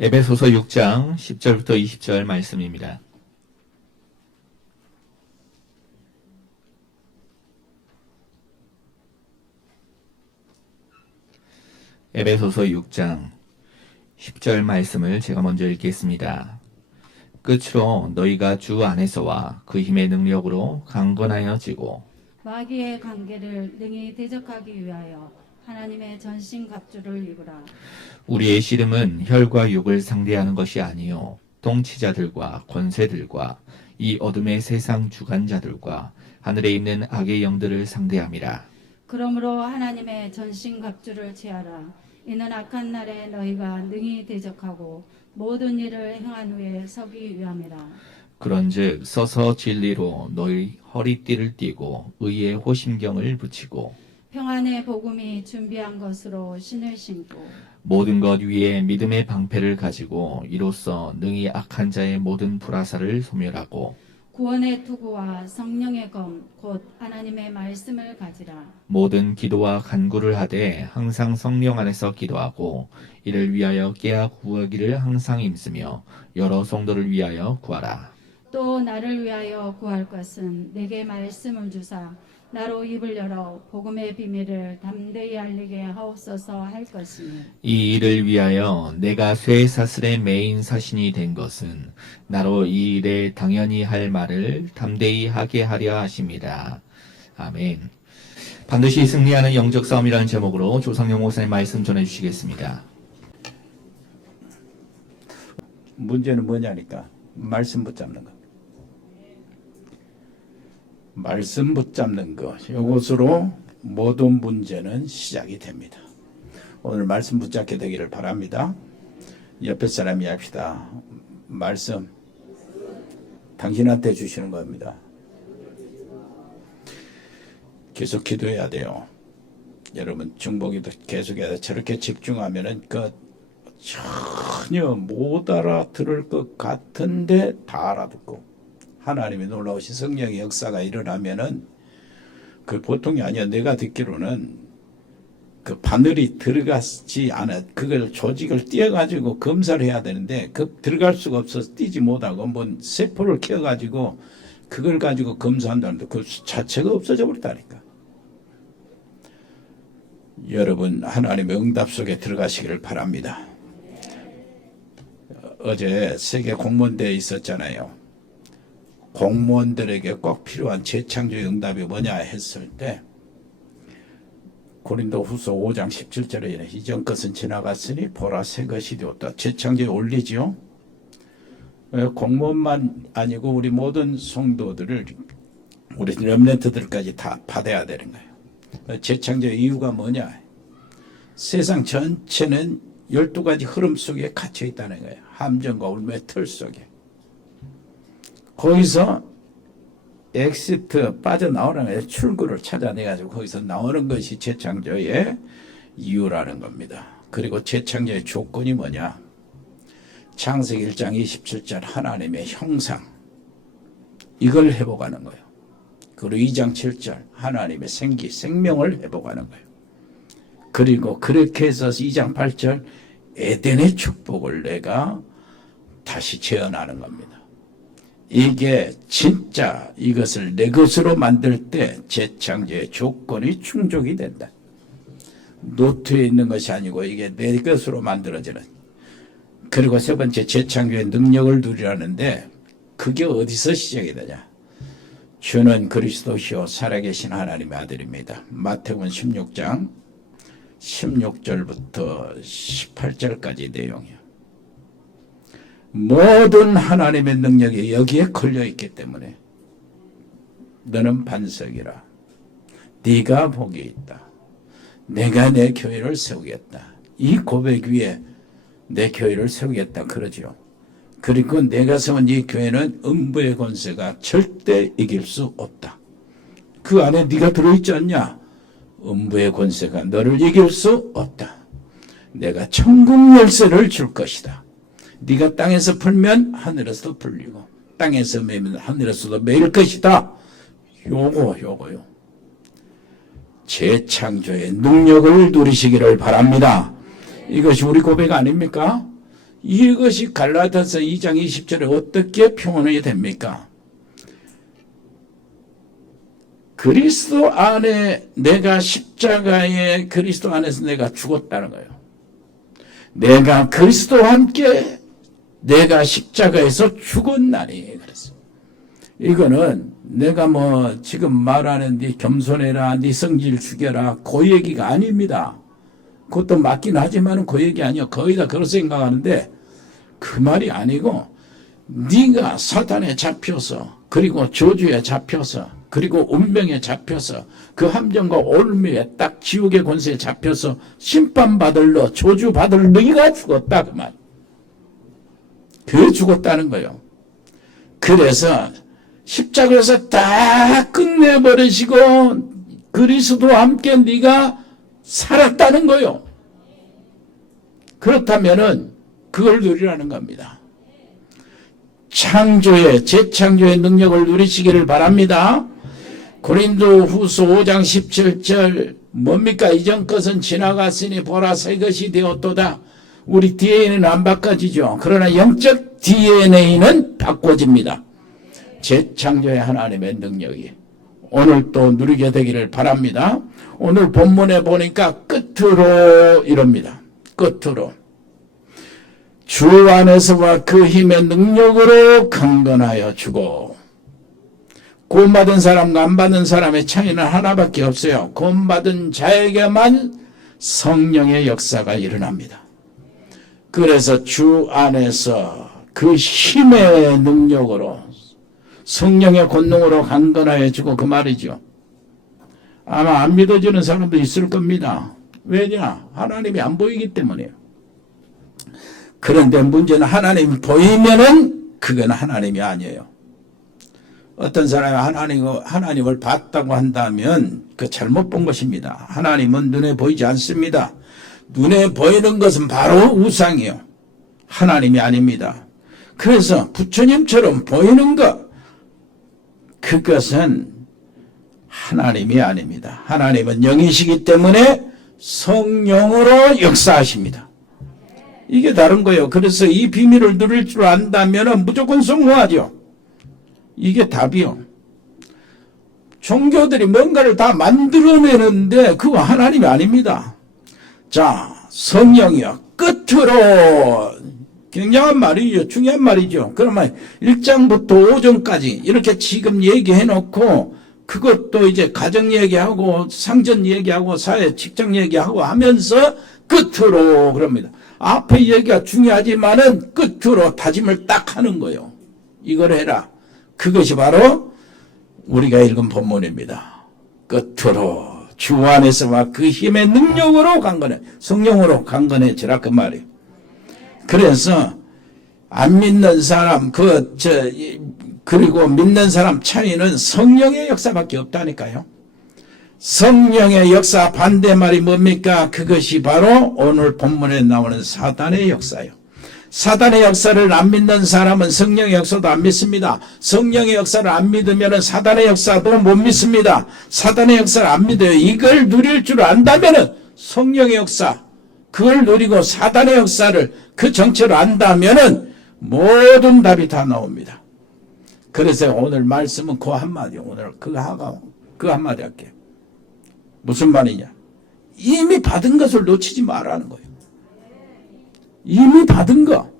에베소서 6장 10절부터 20절 말씀입니다. 에베소서 6장 10절 말씀을 제가 먼저 읽겠습니다. 끝으로 너희가 주 안에서와 그 힘의 능력으로 강건하여지고 마귀의 관계를 능히 대적하기 위하여 하나님의 전신갑주를 입으라. 우리의 씨름은 혈과 육을 상대하는 것이 아니요 통치자들과 권세들과 이 어둠의 세상 주관자들과 하늘에 있는 악의 영들을 상대함이라. 그러므로 하나님의 전신갑주를 취하라. 이는 악한 날에 너희가 능히 대적하고 모든 일을 행한 후에 서기 위함이라. 그런즉 서서 진리로 너희 허리띠를 띠고 의의 호심경을 붙이고 평안의 복음이 준비한 것으로 신을 신고 모든 것 위에 믿음의 방패를 가지고 이로써 능히 악한 자의 모든 불화살을 소멸하고 구원의 투구와 성령의 검 곧 하나님의 말씀을 가지라. 모든 기도와 간구를 하되 항상 성령 안에서 기도하고 이를 위하여 깨어 구하기를 항상 힘쓰며 여러 성도를 위하여 구하라. 또 나를 위하여 구할 것은 내게 말씀을 주사 나로 입을 열어 복음의 비밀을 담대히 알리게 하옵소서 할 것이니 이 일을 위하여 내가 쇠사슬의 메인 사신이 된 것은 나로 이 일에 당연히 할 말을 담대히 하게 하려 하심이라. 아멘. 반드시 승리하는 영적 싸움이라는 제목으로 조상영 목사님 말씀 전해주시겠습니다. 문제는 뭐냐니까 말씀 붙잡는 거. 말씀 붙잡는 것, 이것으로 모든 문제는 시작이 됩니다. 오늘 말씀 붙잡게 되기를 바랍니다. 옆에 사람이 합시다. 말씀 당신한테 주시는 겁니다. 계속 기도해야 돼요. 여러분 중보기도 계속해야 돼. 저렇게 집중하면은 전혀 못 알아들을 것 같은데 다 알아듣고 하나님의 놀라우신 성령의 역사가 일어나면은 그 보통이 아니야. 내가 듣기로는 그 바늘이 들어가지 않아. 그걸 조직을 띄어가지고 검사를 해야 되는데 들어갈 수가 없어서 띄지 못하고 뭔 세포를 키워가지고 그걸 가지고 검사한다는데 그 자체가 없어져 버렸다니까. 여러분 하나님의 응답 속에 들어가시기를 바랍니다. 어제 세계 공무원대회 있었잖아요. 공무원들에게 꼭 필요한 재창조의 응답이 뭐냐 했을 때 고린도후서 5장 17절에 이전 것은 지나갔으니 보라 새 것이 되었다. 재창조에 올리지요. 공무원만 아니고 우리 모든 성도들을 우리 렘넌트들까지 다 받아야 되는 거예요. 재창조의 이유가 뭐냐. 세상 전체는 12가지 흐름 속에 갇혀 있다는 거예요. 함정과 울매의 틀 속에. 거기서 엑시트 빠져나오라는 거예요. 출구를 찾아내가지고 거기서 나오는 것이 재창조의 이유라는 겁니다. 그리고 재창조의 조건이 뭐냐. 창세기 1장 27절 하나님의 형상 이걸 회복하는 거예요. 그리고 2장 7절 하나님의 생명을 회복하는 거예요. 그리고 그렇게 해서 2장 8절 에덴의 축복을 내가 다시 재현하는 겁니다. 이게 진짜 이것을 내 것으로 만들 때 재창조의 조건이 충족이 된다. 노트에 있는 것이 아니고 이게 내 것으로 만들어지는. 그리고 세 번째 재창조의 능력을 누리라는데 그게 어디서 시작이 되냐. 주는 그리스도시요 살아계신 하나님의 아들입니다. 마태복음 16장 16절부터 18절까지 내용이에요. 모든 하나님의 능력이 여기에 걸려있기 때문에 너는 반석이라. 네가 복이 있다. 내가 내 교회를 세우겠다. 이 고백 위에 내 교회를 세우겠다 그러죠. 그리고 내가 세운 이 교회는 음부의 권세가 절대 이길 수 없다. 그 안에 네가 들어있지 않냐? 음부의 권세가 너를 이길 수 없다. 내가 천국 열쇠를 줄 것이다. 네가 땅에서 풀면 하늘에서도 풀리고 땅에서 매면 하늘에서도 매일 것이다. 요거요. 재창조의 능력을 누리시기를 바랍니다. 이것이 우리 고백 아닙니까? 이것이 갈라디아서 2장 20절에 어떻게 표현이 됩니까? 그리스도 안에 내가 십자가에 그리스도 안에서 내가 죽었다는 거예요. 내가 그리스도와 함께 내가 십자가에서 죽었나니 그랬어요. 이거는 내가 뭐 지금 말하는 네 겸손해라, 네 성질 죽여라 그 얘기가 아닙니다. 그것도 맞긴 하지만 그 얘기 아니요. 거의 다 그렇게 생각하는데 그 말이 아니고 네가 사탄에 잡혀서 그리고 저주에 잡혀서 그리고 운명에 잡혀서 그 함정과 올무에 딱 지옥의 권세에 잡혀서 심판받을 너 저주받을 너희가 죽었다 그 말. 그 죽었다는 거예요. 그래서 십자가에서 다 끝내버리시고 그리스도와 함께 네가 살았다는 거예요. 그렇다면은 그걸 누리라는 겁니다. 창조의 재창조의 능력을 누리시기를 바랍니다. 고린도 후서 5장 17절 뭡니까? 이전 것은 지나갔으니 보라 새 것이 되었도다. 우리 DNA는 안 바꿔지죠. 그러나 영적 DNA는 바꿔집니다. 재창조의 하나님의 능력이 오늘 또 누리게 되기를 바랍니다. 오늘 본문에 보니까 끝으로 이럽니다. 끝으로 주 안에서와 그 힘의 능력으로 강건하여 주고, 구원받은 사람과 안 받은 사람의 차이는 하나밖에 없어요. 구원받은 자에게만 성령의 역사가 일어납니다. 그래서 주 안에서 그 힘의 능력으로 성령의 권능으로 강건하여 주고 그 말이죠. 아마 안 믿어지는 사람도 있을 겁니다. 왜냐? 하나님이 안 보이기 때문이에요. 그런데 문제는 하나님이 보이면은 그건 하나님이 아니에요. 어떤 사람이 하나님을 봤다고 한다면 그 잘못 본 것입니다. 하나님은 눈에 보이지 않습니다. 눈에 보이는 것은 바로 우상이에요. 하나님이 아닙니다. 그래서 부처님처럼 보이는 것, 그것은 하나님이 아닙니다. 하나님은 영이시기 때문에 성령으로 역사하십니다. 이게 다른 거예요. 그래서 이 비밀을 누릴 줄 안다면 무조건 성공하죠. 이게 답이요. 종교들이 뭔가를 다 만들어내는데 그거 하나님이 아닙니다. 자, 성령이요. 끝으로 굉장한 말이죠. 중요한 말이죠. 그러면 1장부터 5장까지 이렇게 지금 얘기해놓고 그것도 이제 가정 얘기하고 상전 얘기하고 사회 직장 얘기하고 하면서 끝으로 그럽니다. 앞에 얘기가 중요하지만은 끝으로 다짐을 딱 하는 거예요. 이걸 해라. 그것이 바로 우리가 읽은 본문입니다. 끝으로 주 안에서와 그 힘의 능력으로 강건해, 성령으로 강건해지라 그 말이에요. 그래서 안 믿는 사람 그리고 믿는 사람 차이는 성령의 역사밖에 없다니까요. 성령의 역사 반대말이 뭡니까? 그것이 바로 오늘 본문에 나오는 사단의 역사예요. 사단의 역사를 안 믿는 사람은 성령의 역사도 안 믿습니다. 성령의 역사를 안 믿으면 사단의 역사도 못 믿습니다. 사단의 역사를 안 믿어요. 이걸 누릴 줄 안다면 성령의 역사, 그걸 누리고 사단의 역사를 그 정체로 안다면 모든 답이 다 나옵니다. 그래서 오늘 말씀은 그 한마디, 오늘 그 한마디 할게요. 무슨 말이냐? 이미 받은 것을 놓치지 말라는 거예요. 이미 받은 거.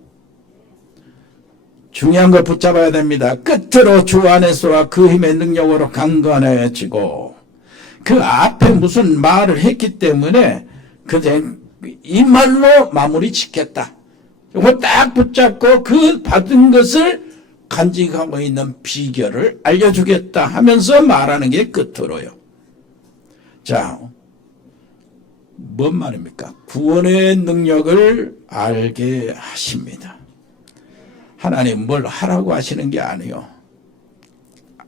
중요한 걸 붙잡아야 됩니다. 끝으로 주 안에서와 그 힘의 능력으로 강건해지고, 그 앞에 무슨 말을 했기 때문에 그냥 이 말로 마무리 짓겠다. 이걸 딱 붙잡고 그 받은 것을 간직하고 있는 비결을 알려주겠다 하면서 말하는 게 끝으로요. 자, 뭔 말입니까? 구원의 능력을 알게 하십니다. 하나님 뭘 하라고 하시는 게 아니에요.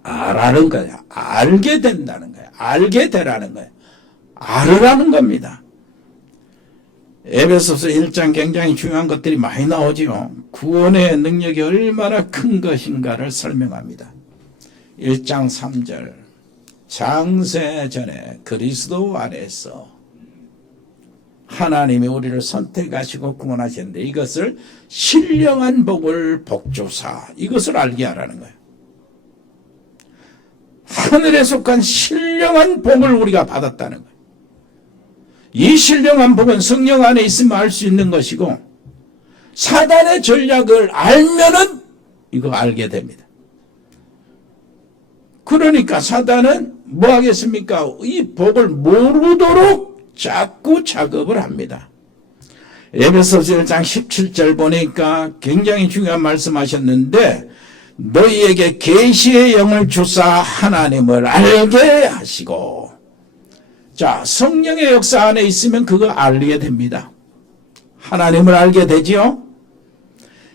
알라는 거예요. 알게 된다는 거예요. 알게 되라는 거예요. 알으라는 겁니다. 에베소서 1장 굉장히 중요한 것들이 많이 나오지요. 구원의 능력이 얼마나 큰 것인가를 설명합니다. 1장 3절 창세 전에 그리스도 안에서 하나님이 우리를 선택하시고 구원하셨는데 이것을 신령한 복을 복주사 이것을 알게 하라는 거예요. 하늘에 속한 신령한 복을 우리가 받았다는 거예요. 이 신령한 복은 성령 안에 있으면 알 수 있는 것이고 사단의 전략을 알면은 이거 알게 됩니다. 그러니까 사단은 뭐 하겠습니까? 이 복을 모르도록 자꾸 작업을 합니다. 에베소서 1장 17절 보니까 굉장히 중요한 말씀하셨는데 너희에게 계시의 영을 주사 하나님을 알게 하시고 자 성령의 역사 안에 있으면 그거 알게 됩니다. 하나님을 알게 되지요.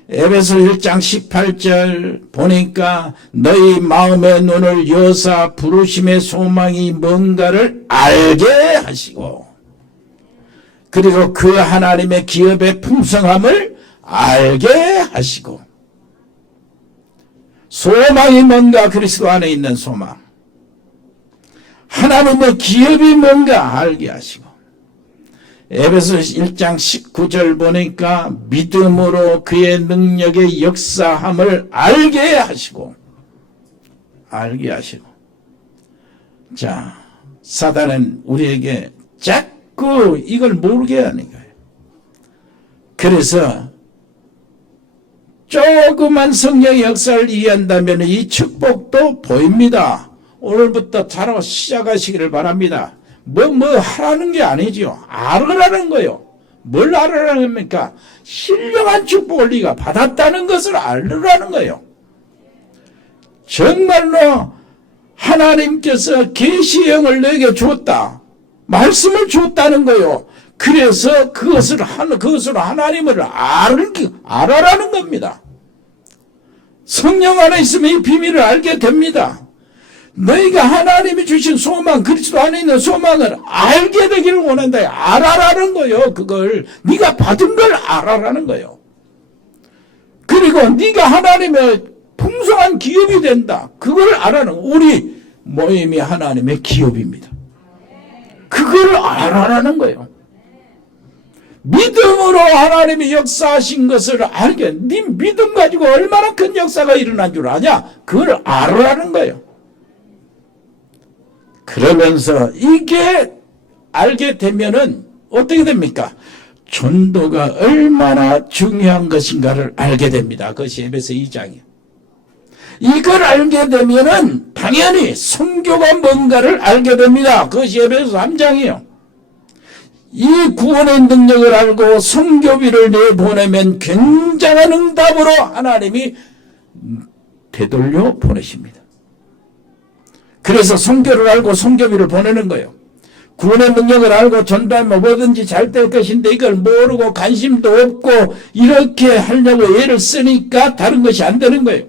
에베소 1장 18절 보니까 너희 마음의 눈을 여사 부르심의 소망이 뭔가를 알게 하시고 그리고 그 하나님의 기업의 풍성함을 알게 하시고 소망이 뭔가 그리스도 안에 있는 소망 하나님의 기업이 뭔가 알게 하시고 에베소 1장 19절 보니까 믿음으로 그의 능력의 역사함을 알게 하시고 자 사단은 우리에게 자꾸 이걸 모르게 하는 거예요. 그래서 조그만 성령의 역사를 이해한다면 이 축복도 보입니다. 오늘부터 바로 시작하시기를 바랍니다. 뭐 하라는 게 아니죠. 알으라는 거예요. 뭘 알으라는 겁니까? 신령한 축복을 네가 받았다는 것을 알으라는 거예요. 정말로 하나님께서 계시의 영을 너에게 줬다. 말씀을 줬다는 거예요. 그래서 그것으로 하나님을 알아라는 겁니다. 성령 안에 있으면 이 비밀을 알게 됩니다. 너희가 하나님이 주신 소망, 그리스도 안에 있는 소망을 알게 되기를 원한다. 알아라는 거예요. 그걸 네가 받은 걸 알아라는 거예요. 그리고 네가 하나님의 풍성한 기업이 된다. 그걸 알아는 우리 모임이 하나님의 기업입니다. 그걸 알아라는 거예요. 믿음으로 하나님이 역사하신 것을 알게, 네 믿음 가지고 얼마나 큰 역사가 일어난 줄 아냐? 그걸 알아라는 거예요. 그러면서 이게 알게 되면은 어떻게 됩니까? 전도가 얼마나 중요한 것인가를 알게 됩니다. 그것이 에베소 2장이에요. 이걸 알게 되면은 당연히 선교가 뭔가를 알게 됩니다. 그것이 에베소 3장이에요. 이 구원의 능력을 알고 선교비를 내보내면 굉장한 응답으로 하나님이 되돌려 보내십니다. 그래서 선교를 알고 선교비를 보내는 거예요. 구원의 능력을 알고 전도하면 뭐든지 잘 될 것인데 이걸 모르고 관심도 없고 이렇게 하려고 애를 쓰니까 다른 것이 안 되는 거예요.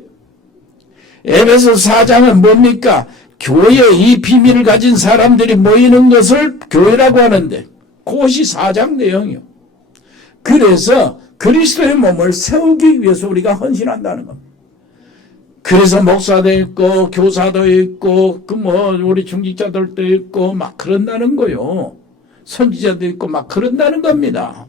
에베소 4장은 뭡니까? 교회에 이 비밀을 가진 사람들이 모이는 것을 교회라고 하는데 그것이 4장 내용이요. 그래서 그리스도의 몸을 세우기 위해서 우리가 헌신한다는 겁니다. 그래서 목사도 있고 교사도 있고 우리 중직자들도 있고 막 그런다는 거요. 선지자도 있고 막 그런다는 겁니다.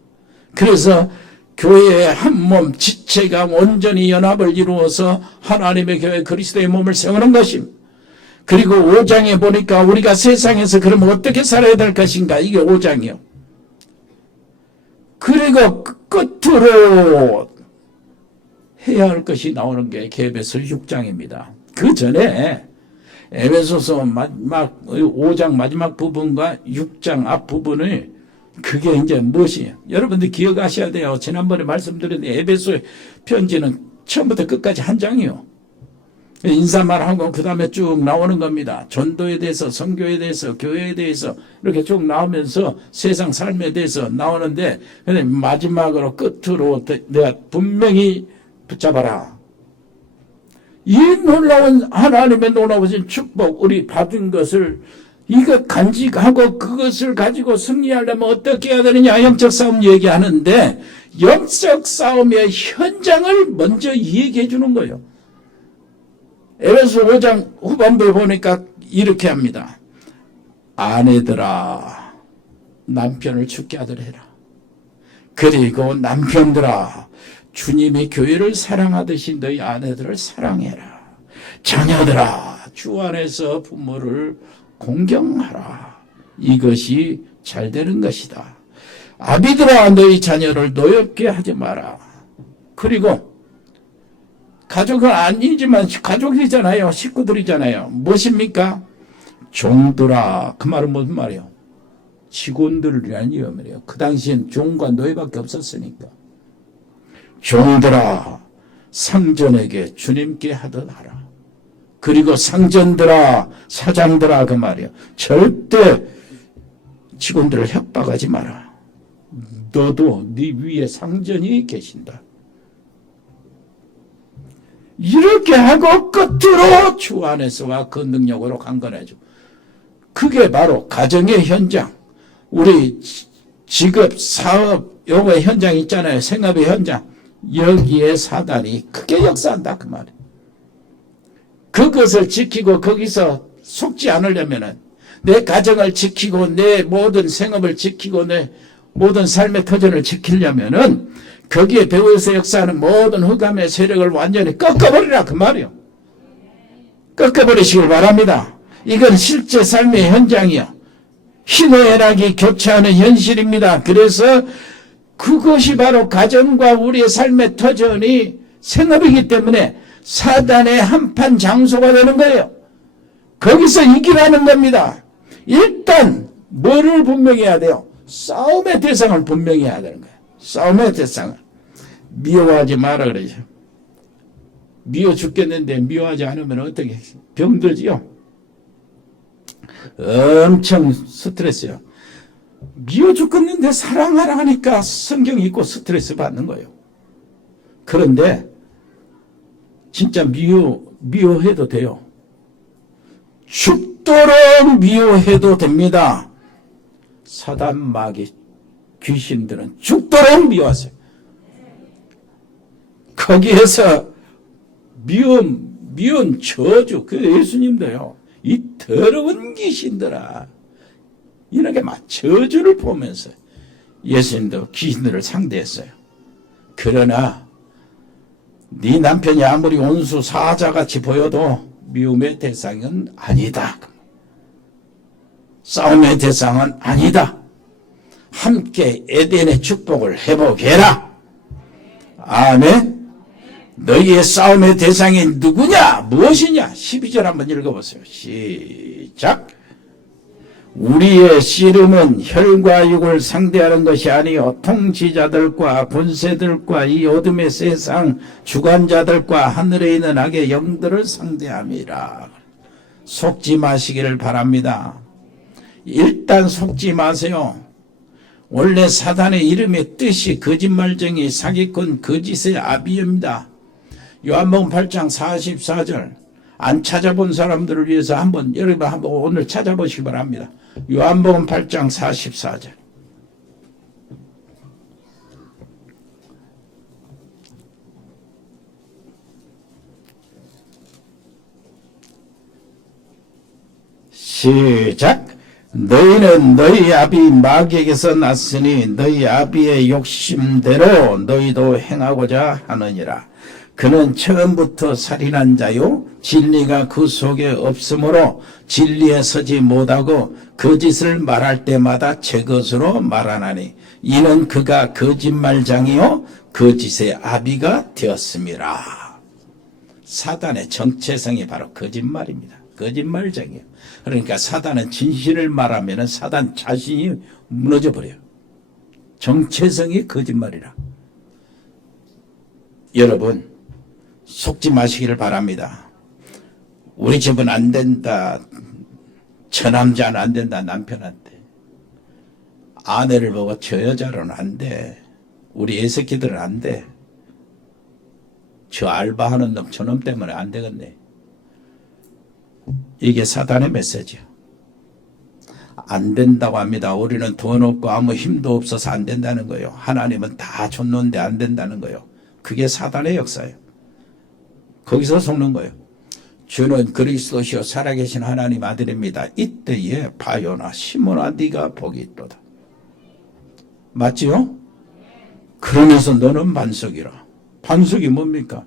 그래서 교회의 한 몸 지체가 온전히 연합을 이루어서 하나님의 교회 그리스도의 몸을 세우는 것입니다. 그리고 5장에 보니까 우리가 세상에서 그러면 어떻게 살아야 될 것인가? 이게 5장이요. 그리고 끝으로 해야 할 것이 나오는 게 에베소 6장입니다. 그 전에 에베소서 5장 마지막 부분과 6장 앞부분을 그게 이제 무엇이에요? 여러분들 기억하셔야 돼요. 지난번에 말씀드렸는데 에베소 편지는 처음부터 끝까지 한 장이요. 인사말 하고 그 다음에 쭉 나오는 겁니다. 전도에 대해서, 선교에 대해서, 교회에 대해서 이렇게 쭉 나오면서 세상 삶에 대해서 나오는데 근데 마지막으로 끝으로 내가 분명히 붙잡아라. 이 놀라운 하나님의 놀라우신 축복 우리 받은 것을 이거 간직하고 그것을 가지고 승리하려면 어떻게 해야 되느냐 영적 싸움 얘기하는데 영적 싸움의 현장을 먼저 얘기해 주는 거예요. 에베소 5장 후반부에 보니까 이렇게 합니다. 아내들아 남편을 죽게 하도록 해라. 그리고 남편들아, 주님이 교회를 사랑하듯이 너희 아내들을 사랑해라. 자녀들아, 주 안에서 부모를 공경하라. 이것이 잘 되는 것이다. 아비들아, 너희 자녀를 노엽게 하지 마라. 그리고 가족은 아니지만 가족이잖아요. 식구들이잖아요. 무엇입니까? 종들아. 그 말은 무슨 말이에요? 직원들이라는 말이에요. 그 당시엔 종과 노예밖에 없었으니까. 종들아, 상전에게 주님께 하듯 하라. 그리고 상전들아, 사장들아, 그 말이에요. 절대 직원들을 협박하지 마라. 너도 네 위에 상전이 계신다. 이렇게 하고 끝으로 주 안에서와 그 능력으로 강건해줘. 그게 바로 가정의 현장, 우리 직업, 사업, 요거의 현장 있잖아요. 생업의 현장. 여기에 사단이 크게 역사한다 그 말이에요. 그것을 지키고 거기서 속지 않으려면은 내 가정을 지키고 내 모든 생업을 지키고 내 모든 삶의 터전을 지키려면은 거기에 배후에서 역사하는 모든 흑암의 세력을 완전히 꺾어버리라 그 말이요. 꺾어버리시길 바랍니다. 이건 실제 삶의 현장이요. 희노애락이 교차하는 현실입니다. 그래서 그것이 바로 가정과 우리의 삶의 터전이 생업이기 때문에 사단의 한판 장소가 되는 거예요. 거기서 이기라는 겁니다. 일단 뭐를 분명히 해야 돼요? 싸움의 대상을 분명히 해야 되는 거예요. 싸움의 대상을. 미워하지 마라 그러죠. 미워 죽겠는데 미워하지 않으면 어떻게 병들지요? 엄청 스트레스요. 미워 죽겠는데 사랑하라 하니까 성경 읽고 스트레스 받는 거예요. 그런데 진짜 미워해도 돼요. 죽도록 미워해도 됩니다. 사단 마귀 귀신들은 죽도록 미워하세요. 거기에서 미운 저주, 그 예수님도요, 이 더러운 귀신들아, 이렇게 막 저주를 보면서 예수님도 귀신들을 상대했어요. 그러나 네 남편이 아무리 온수 사자같이 보여도 미움의 대상은 아니다. 싸움의 대상은 아니다. 함께 에덴의 축복을 회복해라. 아멘. 너희의 싸움의 대상이 누구냐? 무엇이냐? 12절 한번 읽어보세요. 시작. 우리의 씨름은 혈과 육을 상대하는 것이 아니요 통치자들과 군세들과 이 어둠의 세상 주관자들과 하늘에 있는 악의 영들을 상대함이라. 속지 마시기를 바랍니다. 일단 속지 마세요. 원래 사단의 이름의 뜻이 거짓말쟁이, 사기꾼, 거짓의 아비입니다. 요한복음 8장 44절. 안 찾아본 사람들을 위해서 여러분 한번 오늘 찾아보시기 바랍니다. 요한복음 8장 44절. 시작. 너희는 너희 아비 마귀에게서 났으니 너희 아비의 욕심대로 너희도 행하고자 하느니라. 그는 처음부터 살인한 자요 진리가 그 속에 없으므로 진리에 서지 못하고 거짓을 말할 때마다 제 것으로 말하나니 이는 그가 거짓말장이요 거짓의 아비가 되었음이라. 사단의 정체성이 바로 거짓말입니다. 거짓말장이에요. 그러니까 사단은 진실을 말하면 사단 자신이 무너져 버려요. 정체성이 거짓말이라. 여러분 속지 마시기를 바랍니다. 우리 집은 안 된다. 처남자는 안 된다. 남편한테. 아내를 보고 저 여자로는 안 돼. 우리 애새끼들은 안 돼. 저 알바하는 놈 저놈 때문에 안 되겠네. 이게 사단의 메시지야. 안 된다고 합니다. 우리는 돈 없고 아무 힘도 없어서 안 된다는 거예요. 하나님은 다 줬는데 안 된다는 거예요. 그게 사단의 역사예요. 거기서 속는 거예요. 주는 그리스도시요 살아계신 하나님 아들입니다. 이때에 바요나 시몬아 네가 복이 있도다. 맞지요? 그러면서 너는 반석이라. 반석이 뭡니까?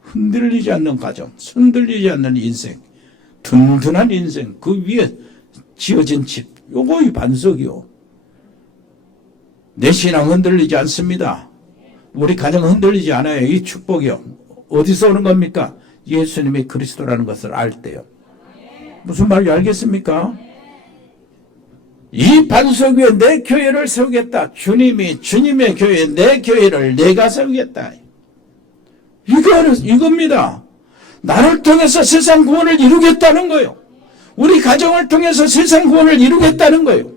흔들리지 않는 가정, 흔들리지 않는 인생, 든든한 인생, 그 위에 지어진 집, 요거이 반석이요. 내 신앙 흔들리지 않습니다. 우리 가정 흔들리지 않아요. 이 축복이요. 어디서 오는 겁니까? 예수님이 그리스도라는 것을 알 때요. 무슨 말인지 알겠습니까? 이 반석 위에 내 교회를 세우겠다. 주님의 교회, 내 교회를 내가 세우겠다. 이겁니다. 나를 통해서 세상 구원을 이루겠다는 거예요. 우리 가정을 통해서 세상 구원을 이루겠다는 거예요.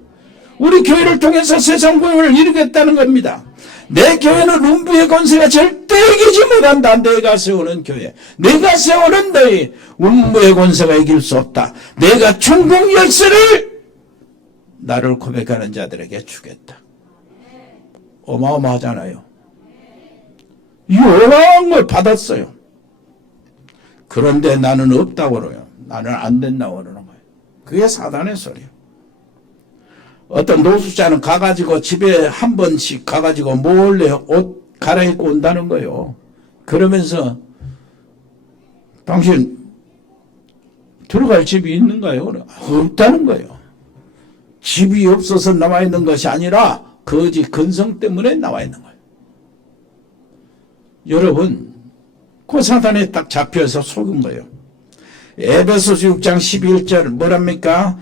우리 교회를 통해서 세상 구원을 이루겠다는 겁니다. 내 교회는 음부의 권세가 절대 이기지 못한다. 내가 세우는 교회, 내가 세우는 너희 음부의 권세가 이길 수 없다. 내가 천국 열쇠를 나를 고백하는 자들에게 주겠다. 어마어마하잖아요. 이 어마어마한 걸 받았어요. 그런데 나는 없다고 그래요. 나는 안 된다고 그러는 거예요. 그게 사단의 소리예요. 어떤 노숙자는 가가지고 집에 한 번씩 가가지고 몰래 옷 갈아입고 온다는 거예요. 그러면서 당신 들어갈 집이 있는가요? 없다는 거예요. 집이 없어서 나와 있는 것이 아니라 거짓 근성 때문에 나와 있는 거예요. 여러분, 그 사단에 딱 잡혀서 속은 거예요. 에베소서 6장 11절 뭐랍니까?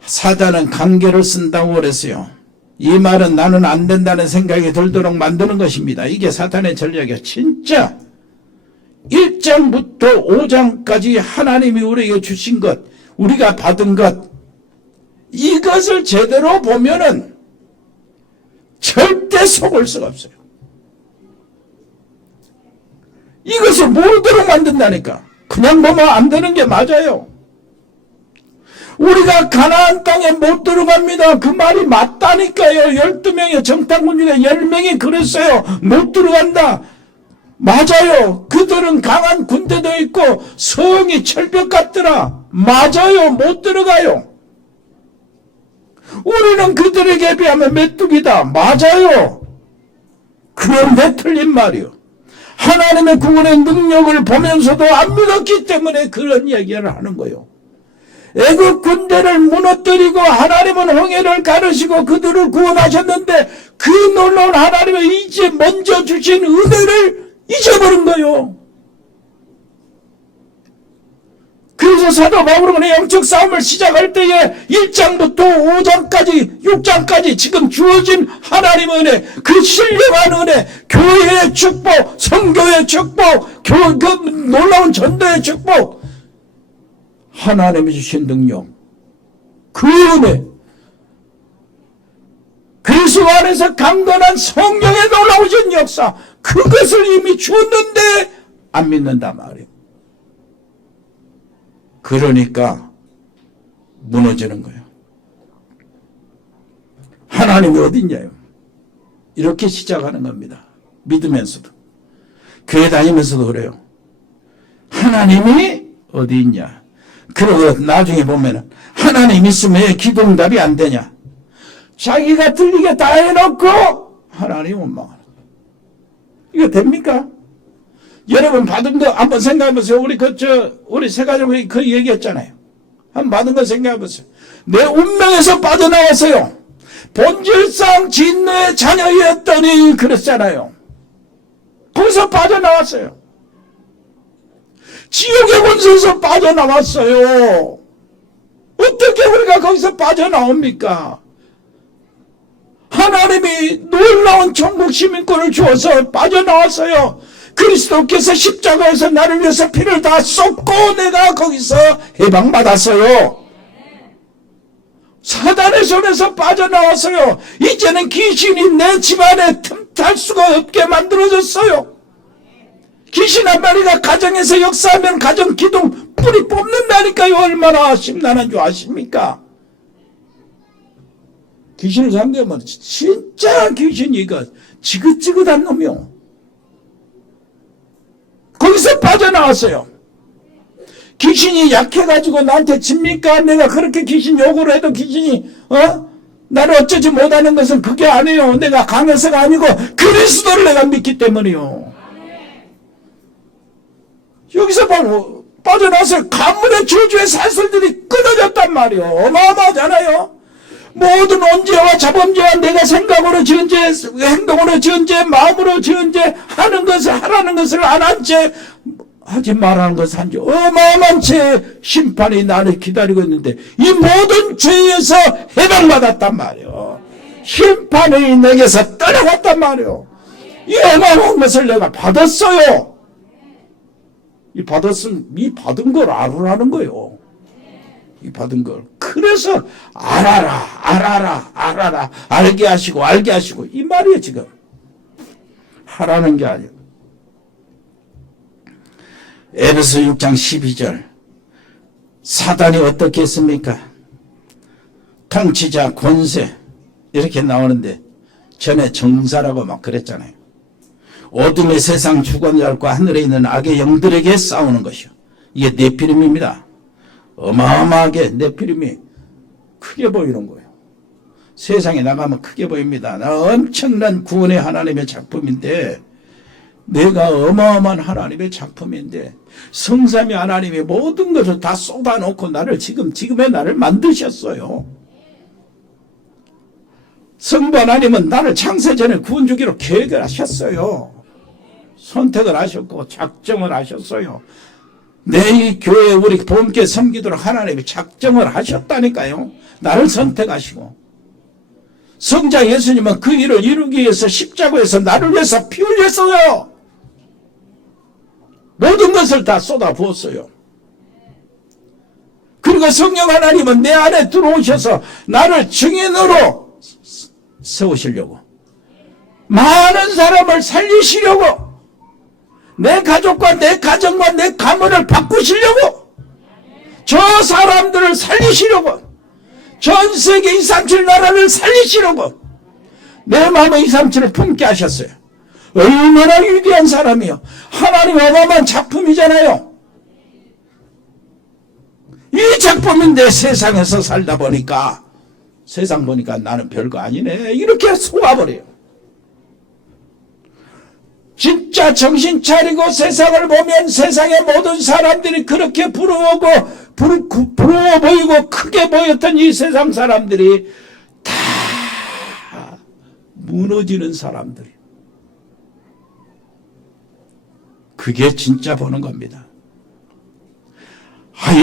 사단은 관계를 쓴다고 그랬어요. 이 말은 나는 안 된다는 생각이 들도록 만드는 것입니다. 이게 사탄의 전략이에요. 진짜 1장부터 5장까지 하나님이 우리에게 주신 것, 우리가 받은 것, 이것을 제대로 보면은 절대 속을 수가 없어요. 이것을 모르도록 만든다니까. 그냥 보면 안 되는 게 맞아요. 우리가 가나안 땅에 못 들어갑니다. 그 말이 맞다니까요. 12명의 정탐꾼 중에 10명이 그랬어요. 못 들어간다. 맞아요. 그들은 강한 군대도 있고 성이 철벽 같더라. 맞아요. 못 들어가요. 우리는 그들에게 비하면 메뚜기다. 맞아요. 그런데 틀린 말이요. 하나님의 구원의 능력을 보면서도 안 믿었기 때문에 그런 얘기를 하는 거예요. 애국 군대를 무너뜨리고 하나님은 홍해를 가르시고 그들을 구원하셨는데 그 놀라운 하나님의 이제 먼저 주신 은혜를 잊어버린 거예요. 그래서 사도 바울은 영적 싸움을 시작할 때에 1장부터 5장까지 6장까지 지금 주어진 하나님의 은혜, 그 신령한 은혜, 교회의 축복, 성교의 축복, 그 놀라운 전도의 축복, 하나님이 주신 능력, 그 은혜, 그리스도 안에서 강건한 성령의 놀라우신 역사, 그것을 이미 주었는데 안 믿는단 말이에요. 그러니까 무너지는 거예요. 하나님이 어디 있냐요? 이렇게 시작하는 겁니다. 믿으면서도. 교회 다니면서도 그래요. 하나님이 어디 있냐? 그러고 나중에 보면은 하나님 있으면 왜 기도응답이 안 되냐? 자기가 들리게 다 해놓고 하나님 원망하는 거예요. 이거 됩니까? 여러분 받은 거 한번 생각해보세요. 우리 세 가족이 그 얘기했잖아요. 한번 받은 거 생각해보세요. 내 운명에서 빠져나왔어요. 본질상 진노의 자녀였더니 그랬잖아요. 거기서 빠져나왔어요. 지옥의 권세에서 빠져나왔어요. 어떻게 우리가 거기서 빠져나옵니까? 하나님이 놀라운 천국 시민권을 주어서 빠져나왔어요. 그리스도께서 십자가에서 나를 위해서 피를 다 쏟고 내가 거기서 해방받았어요. 사단의 손에서 빠져나왔어요. 이제는 귀신이 내 집안에 틈탈 수가 없게 만들어졌어요. 귀신 한 마리가 가정에서 역사하면 가정 기둥 뿌리 뽑는다니까요. 얼마나 심란한 줄 아십니까? 귀신을 상대하면 진짜 귀신이 이거 지긋지긋한 놈이요. 거기서 빠져나왔어요. 귀신이 약해가지고 나한테 집니까? 내가 그렇게 귀신 욕을 해도 귀신이 나를 어쩌지 못하는 것은 그게 아니에요. 내가 강해서가 아니고 그리스도를 내가 믿기 때문이요. 여기서 바로 빠져나서 가문의 저주의 사슬들이 끊어졌단 말이에요. 어마어마하잖아요. 모든 언제와 자범죄와 내가 생각으로 지은 죄, 행동으로 지은 죄, 마음으로 지은 죄, 하는 것을 하라는 것을 안 한 채, 하지 말라는 것을 한 죄, 어마어마한 죄 심판이 나를 기다리고 있는데 이 모든 죄에서 해방받았단 말이에요. 심판이 내게서 떠나갔단 말이에요. 이 어마어마한 것을 내가 받았어요. 이 받은 걸 알으라는 거예요. 이 받은 걸. 그래서 알아라, 알게 하시고, 이 말이에요, 지금. 하라는 게 아니에요. 에베소 6장 12절. 사단이 어떻게 했습니까? 통치자, 권세, 이렇게 나오는데, 전에 정사라고 막 그랬잖아요. 어둠의 세상 주관자들과 하늘에 있는 악의 영들에게 싸우는 것이요. 이게 네피림입니다. 어마어마하게 네피림이 크게 보이는 거예요. 세상에 나가면 크게 보입니다. 엄청난 구원의 하나님의 작품인데, 내가 어마어마한 하나님의 작품인데, 성삼위 하나님이 모든 것을 다 쏟아놓고 나를 지금의 나를 만드셨어요. 성부 하나님은 나를 창세전에 구원 주기로 계획을 하셨어요. 선택을 하셨고 작정을 하셨어요. 내 이 교회 우리 본께 섬기도록 하나님이 작정을 하셨다니까요. 나를 선택하시고. 성자 예수님은 그 일을 이루기 위해서 십자가에서 나를 위해서 피 흘렸어요. 모든 것을 다 쏟아 부었어요. 그리고 성령 하나님은 내 안에 들어오셔서 나를 증인으로 세우시려고, 많은 사람을 살리시려고, 내 가족과 내 가정과 내 가문을 바꾸시려고, 저 사람들을 살리시려고, 전 세계 237 나라를 살리시려고 내 마음에 237을 품게 하셨어요. 얼마나 위대한 사람이요. 하나님 어마어마한 작품이잖아요. 이 작품인데 세상에서 살다 보니까, 세상 보니까 나는 별거 아니네, 이렇게 속아버려요. 진짜 정신 차리고 세상을 보면 세상의 모든 사람들이 그렇게 부러워 보이고 크게 보였던 이 세상 사람들이 다 무너지는 사람들이. 그게 진짜 보는 겁니다.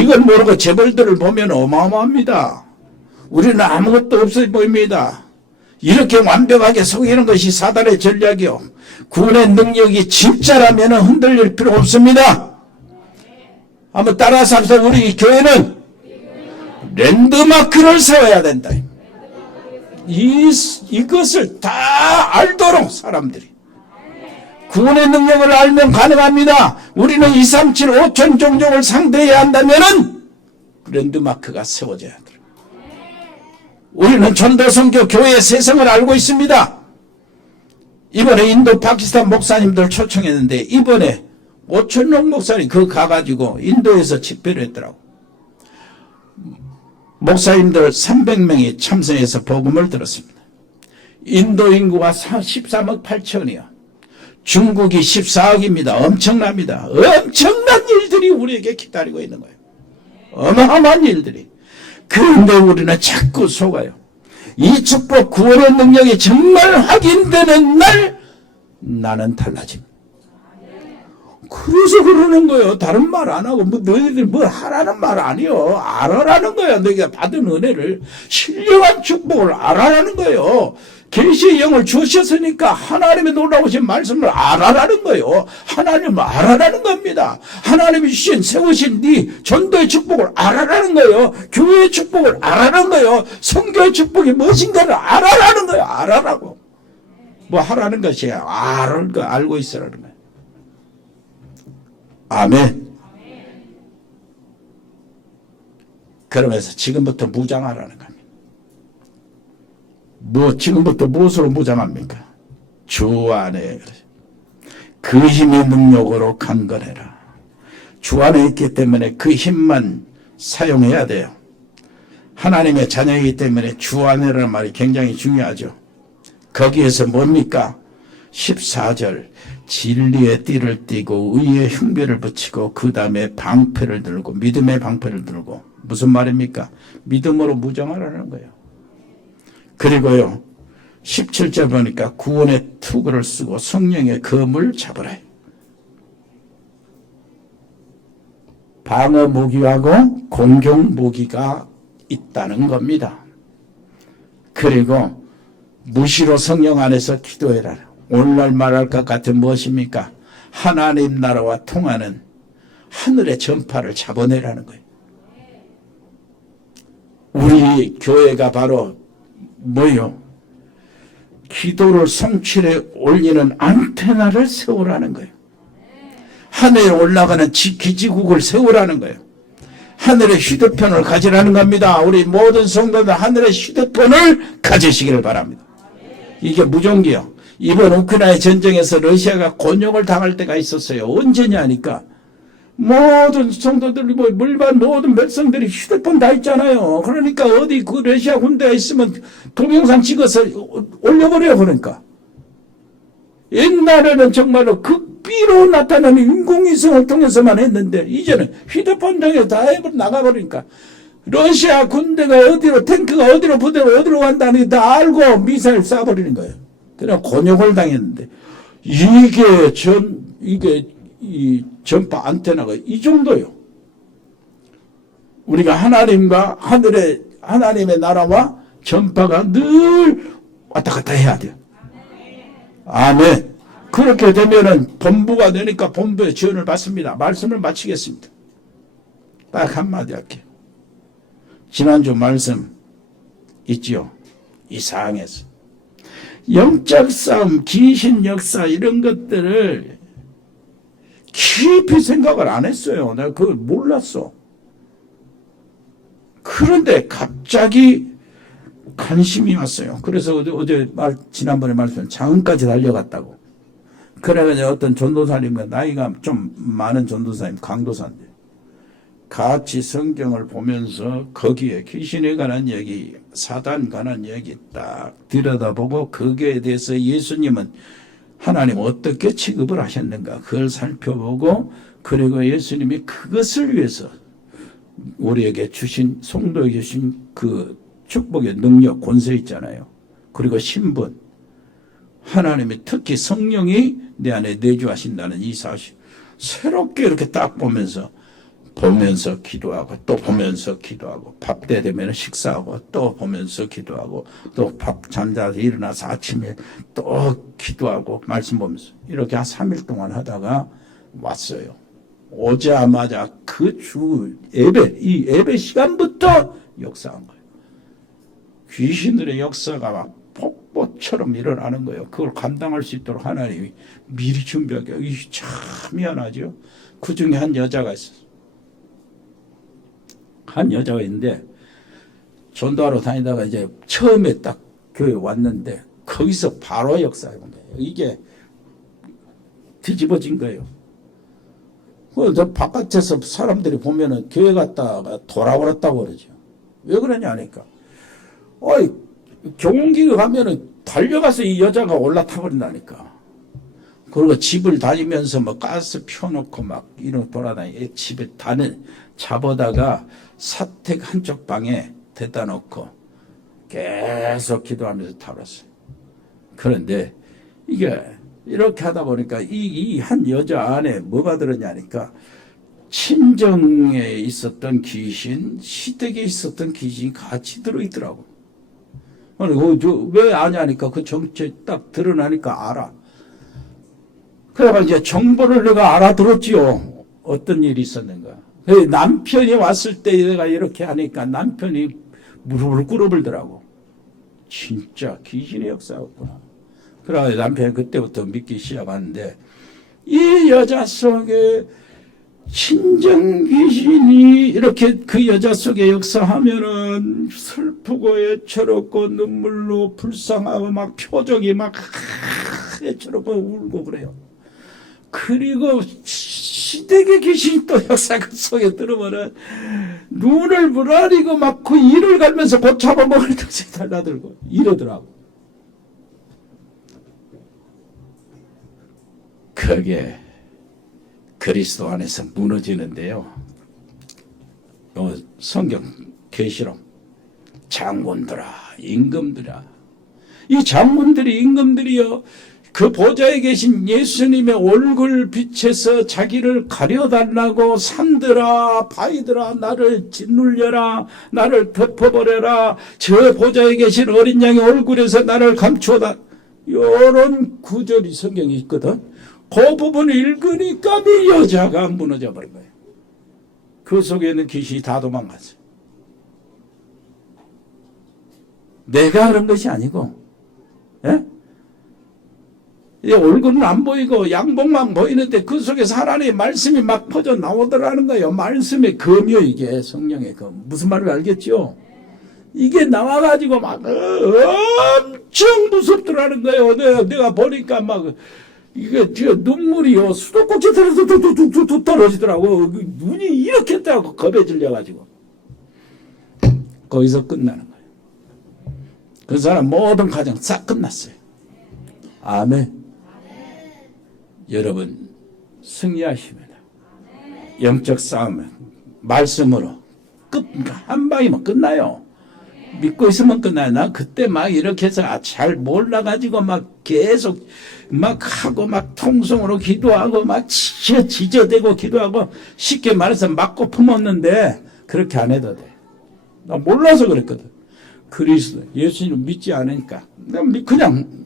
이걸 모르고 재벌들을 보면 어마어마합니다. 우리는 아무것도 없어 보입니다. 이렇게 완벽하게 속이는 것이 사단의 전략이요. 구원의 능력이 진짜라면 흔들릴 필요 없습니다. 한번 따라서 합시다. 우리 교회는 랜드마크를 세워야 된다. 이것을 다 알도록 사람들이. 구원의 능력을 알면 가능합니다. 우리는 237, 5천 종족을 상대해야 한다면은 랜드마크가 세워져야 돼요. 우리는 전도선교 교회의 세상을 알고 있습니다. 이번에 인도 파키스탄 목사님들 초청했는데, 이번에 5천명 목사님 그거 가가지고 인도에서 집회를 했더라고. 목사님들 300명이 참석해서 복음을 들었습니다. 인도 인구가 13억 8천이요. 중국이 14억입니다. 엄청납니다. 엄청난 일들이 우리에게 기다리고 있는 거예요. 어마어마한 일들이. 그런데 우리는 자꾸 속아요. 이 축복 구원의 능력이 정말 확인되는 날 나는 달라집니다. 그래서 그러는 거예요. 다른 말 안 하고, 너희들 뭘 하라는 말 아니요. 알아라는 거야. 너희가 받은 은혜를, 신령한 축복을 알아라는 거예요. 계시의 영을 주셨으니까 하나님의 놀라우신 말씀을 알아라는 거예요. 하나님을 알아라는 겁니다. 하나님이 주신, 세우신 네 전도의 축복을 알아라는 거예요. 교회의 축복을 알아라는 거예요. 선교의 축복이 무엇인가를 알아라는 거예요. 알아라고. 뭐 하라는 것이야. 알고 있으라는 거예요. 아멘. 그러면서 지금부터 무장하라는 겁니다. 지금부터 무엇으로 무장합니까? 주 안에 그 힘의 능력으로 강건해라. 주 안에 있기 때문에 그 힘만 사용해야 돼요. 하나님의 자녀이기 때문에 주 안에라는 말이 굉장히 중요하죠. 거기에서 뭡니까? 14절 진리의 띠를 띠고 의의 흉배를 붙이고 그 다음에 방패를 들고 믿음의 방패를 들고 무슨 말입니까? 믿음으로 무장하라는 거예요. 그리고요 17절 보니까 구원의 투구를 쓰고 성령의 검을 잡으라. 방어 무기하고 공격 무기가 있다는 겁니다. 그리고 무시로 성령 안에서 기도해라. 오늘날 말할 것 같은 무엇입니까? 하나님 나라와 통하는 하늘의 전파를 잡아내라는 거예요. 우리 교회가 바로 뭐요? 기도를 성취에 올리는 안테나를 세우라는 거예요. 하늘에 올라가는 기지국을 세우라는 거예요. 하늘의 휴대폰을 가지라는 겁니다. 우리 모든 성도들 하늘의 휴대폰을 가지시기를 바랍니다. 이게 무종기요. 이번 우크라이나 전쟁에서 러시아가 곤욕을 당할 때가 있었어요. 언제냐니까 모든 성도들이 물반 모든 백성들이 휴대폰 다 있잖아요. 그러니까 어디 그 러시아 군대가 있으면 동영상 찍어서 올려버려요. 그러니까 옛날에는 정말로 극비로 나타나는 인공위성을 통해서만 했는데 이제는 휴대폰 통해서 다 나가버리니까 러시아 군대가 어디로 탱크가 어디로 부대로 어디로 간다는 게 다 알고 미사일 쏴버리는 거예요. 그냥 곤욕을 당했는데 이게 이 전파 안테나가 이 정도요. 우리가 하나님과 하나님의 나라와 전파가 늘 왔다 갔다 해야 돼요. 아멘. 그렇게 되면은 본부가 되니까 본부의 지원을 받습니다. 말씀을 마치겠습니다. 딱 한마디 할게요. 지난주 말씀 있지요. 이상해서 영적 싸움, 귀신 역사 이런 것들을 깊이 생각을 안 했어요. 내가 그걸 몰랐어. 그런데 갑자기 관심이 왔어요. 그래서 지난번에 말씀 장흥까지 달려갔다고. 그래가지고 어떤 전도사님과 나이가 좀 많은 전도사님, 강도사인데 같이 성경을 보면서 거기에 귀신에 관한 얘기, 사단 관한 얘기 딱 들여다보고 거기에 대해서 예수님은 하나님 어떻게 취급을 하셨는가 그걸 살펴보고 그리고 예수님이 그것을 위해서 우리에게 주신 성도에게 주신 그 축복의 능력, 권세 있잖아요. 그리고 신분, 하나님이 특히 성령이 내 안에 내주하신다는 이 사실 새롭게 이렇게 딱 보면서 기도하고 또 보면서 기도하고 밥 때 되면 식사하고 또 보면서 기도하고 또 밥 잠자서 일어나서 아침에 또 기도하고 말씀 보면서 이렇게 한 3일 동안 하다가 왔어요. 오자마자 그 주 이 예배 시간부터 역사한 거예요. 귀신들의 역사가 막 폭포처럼 일어나는 거예요. 그걸 감당할 수 있도록 하나님이 미리 준비하게. 이게 참 미안하죠. 그 중에 한 여자가 있었어요. 한 여자가 있는데 전도하러 다니다가 이제 처음에 딱 교회 왔는데 거기서 바로 역사해 본 거예요. 이게 뒤집어진 거예요. 저 바깥에서 사람들이 보면은 교회 갔다가 돌아버렸다고 그러죠. 왜 그러냐 하니까 경운기가 가면은 달려가서 이 여자가 올라타 버린다니까. 그리고 집을 다니면서 뭐 가스 펴놓고 막 이런 돌아다니 집에 잡아다가 사택 한쪽 방에 대다 놓고 계속 기도하면서 타버렸어요. 그런데 이게 이렇게 하다 보니까 이 한 여자 안에 뭐가 들었냐니까 친정에 있었던 귀신, 시댁에 있었던 귀신이 같이 들어있더라고. 아니, 왜 아냐니까 그 정체 딱 드러나니까 알아. 그래가 이제 정보를 내가 알아들었지요. 어떤 일이 있었는가. 남편이 왔을 때 내가 이렇게 하니까 남편이 무릎을 꿇어버리더라고. 진짜 귀신의 역사였구나. 그래서 남편이 그때부터 믿기 시작하는데 이 여자 속에 친정 귀신이 이렇게 그 여자 속에 역사하면은 슬프고 애처롭고 눈물로 불쌍하고 막 표정이 막 애처롭고 울고 그래요. 그리고 시댁의 귀신이 또 역사 그 속에 들어오면 눈을 부라리고 막 그 이를 갈면서 곧 잡아먹을 것이 달라들고 이러더라고. 그게 그리스도 안에서 무너지는데요. 성경 계시록 장군들아, 임금들아, 이 장군들이 임금들이요, 그 보좌에 계신 예수님의 얼굴 빛에서 자기를 가려달라고 산들아 바위들아 나를 짓눌려라, 나를 덮어버려라, 저 보좌에 계신 어린 양의 얼굴에서 나를 감추어다, 이런 구절이 성경에 있거든. 그 부분을 읽으니까 이 여자가 무너져 버린 거예요. 그 속에 있는 귀신이 다 도망갔어요. 내가 그런 것이 아니고, 예? 얼굴은 안 보이고 양복만 보이는데 그 속에서 하나님의 말씀이 막 퍼져 나오더라는 거예요. 말씀의 검이요, 이게 성령의 검. 무슨 말을 알겠죠? 이게 나와가지고 막 엄청 무섭더라는 거예요. 내가 보니까 막 이게 눈물이요 수도꼭지처럼 뚝뚝뚝뚝 떨어지더라고. 눈이 이렇게 뜨고 겁에 질려가지고 거기서 끝나는 거예요. 그 사람 모든 가정 싹 끝났어요. 아멘. 여러분 승리하십니다. 영적 싸움은 말씀으로 한 방이면 끝나요. 믿고 있으면 끝나요. 나 그때 막 이렇게 해서 잘 몰라가지고 막 계속 막 하고 막 통성으로 기도하고 막 지저대고 기도하고 쉽게 말해서 맞고 품었는데 그렇게 안 해도 돼. 나 몰라서 그랬거든. 그리스도 예수님을 믿지 않으니까 그냥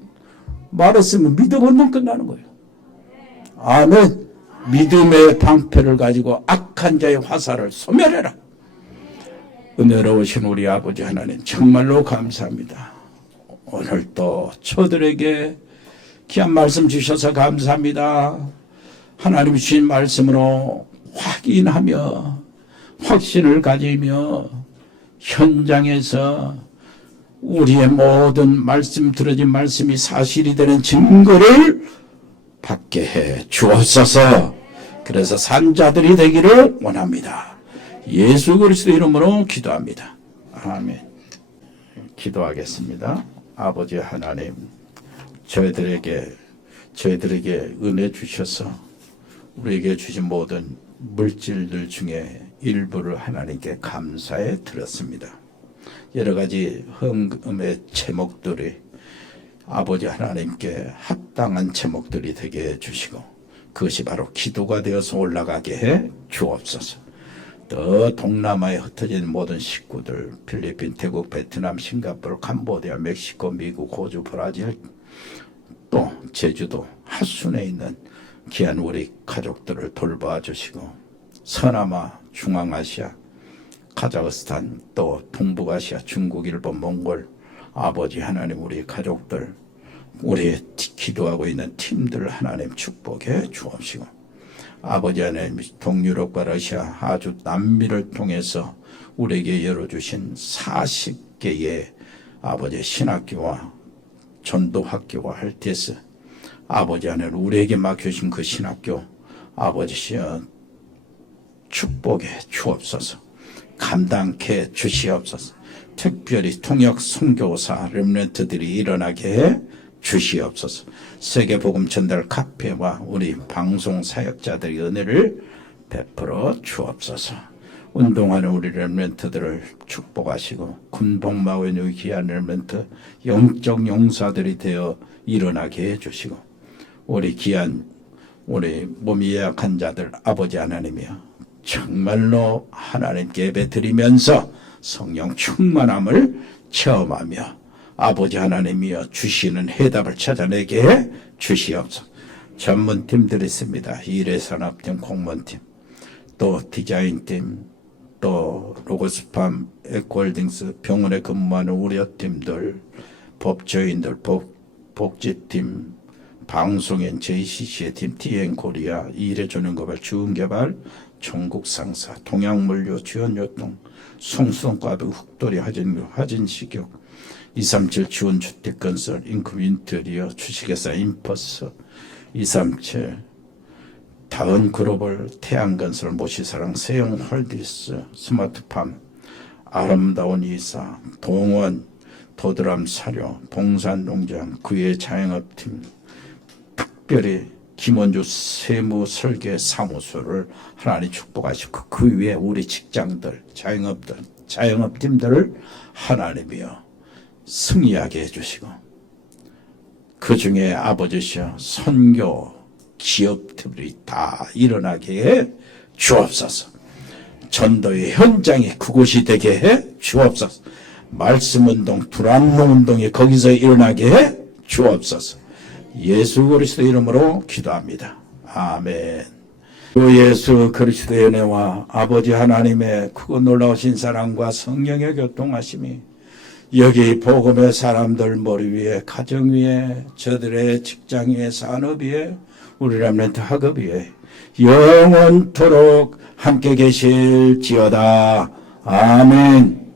말했으면 믿어보면 끝나는 거예요. 아멘. 믿음의 방패를 가지고 악한 자의 화살을 소멸해라. 은혜로우신 우리 아버지 하나님 정말로 감사합니다. 오늘 또 저들에게 귀한 말씀 주셔서 감사합니다. 하나님 주신 말씀으로 확인하며 확신을 가지며 현장에서 우리의 모든 말씀 들어진 말씀이 사실이 되는 증거를 받게 해 주옵소서. 그래서 산자들이 되기를 원합니다. 예수 그리스도 이름으로 기도합니다. 아멘. 기도하겠습니다. 아버지 하나님, 저희들에게 은혜 주셔서 우리에게 주신 모든 물질들 중에 일부를 하나님께 감사해 드렸습니다. 여러 가지 헌금의 제목들이 아버지 하나님께 합당한 제목들이 되게 해주시고 그것이 바로 기도가 되어서 올라가게 해 주옵소서. 또 동남아에 흩어진 모든 식구들, 필리핀, 태국, 베트남, 싱가포르, 캄보디아, 멕시코, 미국, 호주, 브라질, 또 제주도, 하순에 있는 귀한 우리 가족들을 돌봐 주시고 서남아, 중앙아시아, 카자흐스탄, 또 동북아시아, 중국, 일본, 몽골, 아버지 하나님 우리 가족들, 우리 기도하고 있는 팀들 하나님 축복해 주옵시고 아버지 하나님 동유럽과 러시아, 아주 남미를 통해서 우리에게 열어주신 40개의 아버지 신학교와 전도학교와 할테스 아버지 하나님 우리에게 맡겨주신 그 신학교 아버지시여 축복해 주옵소서. 감당케 주시옵소서. 특별히 통역 선교사 렘넌트들이 일어나게 해 주시옵소서. 세계복음 전달 카페와 우리 방송 사역자들의 은혜를 베풀어 주옵소서. 운동하는 우리 렘넌트들을 축복하시고 군복마에 있는 귀한 렘넌트 영적 용사들이 되어 일어나게 해주시고 우리 귀한 우리 몸이 약한 자들 아버지 하나님이여 정말로 하나님께 예배드리면서 성령 충만함을 체험하며 아버지 하나님이여 주시는 해답을 찾아내게 해 주시옵소서. 전문팀들이 있습니다. 일회산업팀, 공무원팀, 또 디자인팀, 또 로고스팜, 에코홀딩스, 병원에 근무하는 우려팀들, 법조인들, 복지팀, 방송인 JCC의 팀, TN코리아, 일회조능개발, 주은개발, 전국상사, 동양물류, 주연요통, 송수동과비, 흑돌이, 하진식욕, 237 지원주택건설, 인컴 인테리어, 주식회사 인퍼스, 237 다은 글로벌, 태양건설, 모시사랑, 세영 홀디스, 스마트팜, 아름다운 이사, 동원, 도드람 사료, 봉산농장, 그의 자영업팀, 특별히 김원주 세무설계 사무소를 하나님 축복하시고 그 위에 우리 직장들, 자영업팀들을 하나님이여 승리하게 해주시고 그 중에 아버지시여 선교 기업들이 다 일어나게 해 주옵소서. 전도의 현장이 그곳이 되게 해 주옵소서. 말씀운동, 불암농운동이 거기서 일어나게 해 주옵소서. 예수 그리스도 이름으로 기도합니다. 아멘. 주 예수 그리스도의 은혜와 아버지 하나님의 크고 놀라우신 사랑과 성령의 교통하심이 여기 복음의 사람들 머리 위에, 가정 위에, 저들의 직장 위에, 산업 위에, 우리 렘넌트 학업 위에 영원토록 함께 계실지어다. 아멘.